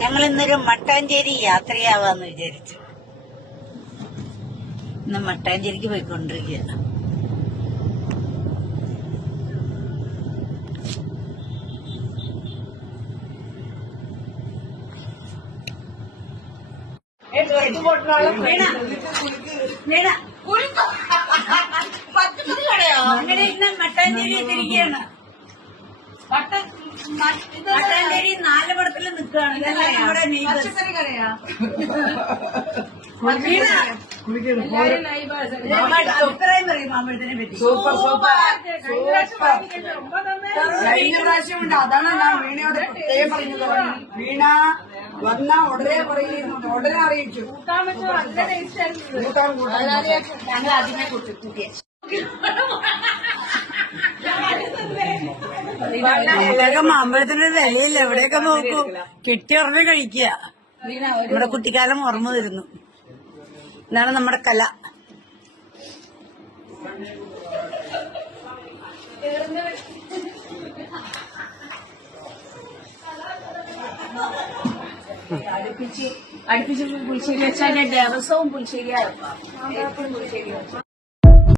ഞങ്ങൾ ഇന്നൊരു മട്ടാഞ്ചേരി യാത്രയാവാന്ന് വിചാരിച്ചു. ഇന്ന് മട്ടാഞ്ചേരിക്ക് പോയിക്കൊണ്ടിരിക്കുക. അങ്ങനെ ഇന്ന് മട്ടാഞ്ചേരി എത്തിരിക്കുകയാണ്. മട്ടാഞ്ചേരി നാലുപടത്തിൽ നിൽക്കുകയാണ്. അഭിപ്രായം പറയും മാമ്പഴത്തിനെ പറ്റി. സൂപ്പർ സൂപ്പർ കഴിഞ്ഞ പ്രാവശ്യമുണ്ട്. അതാണ് ഞാൻ വീണയോട് പ്രത്യേകം പറഞ്ഞത്. വീണ വന്ന ഉടനെ പറയുന്നു, ഉടനെ അറിയിച്ചു. ഞങ്ങൾ അതിനെ കൂട്ടിയ ഇതൊക്കെ മാമ്പഴത്തിന്റെ വിലയില്ല. എവിടെയൊക്കെ നോക്കൂ, കിട്ടിയറിഞ്ഞ് കഴിക്കുക. നമ്മുടെ കുട്ടിക്കാലം ഓർമ്മ വരുന്നു. ഇതാണ് നമ്മുടെ കല. അടുപ്പിച്ച് പുളിശ്ശേരി വെച്ചാൽ ദിവസവും പുളിശ്ശേരിയാണ്.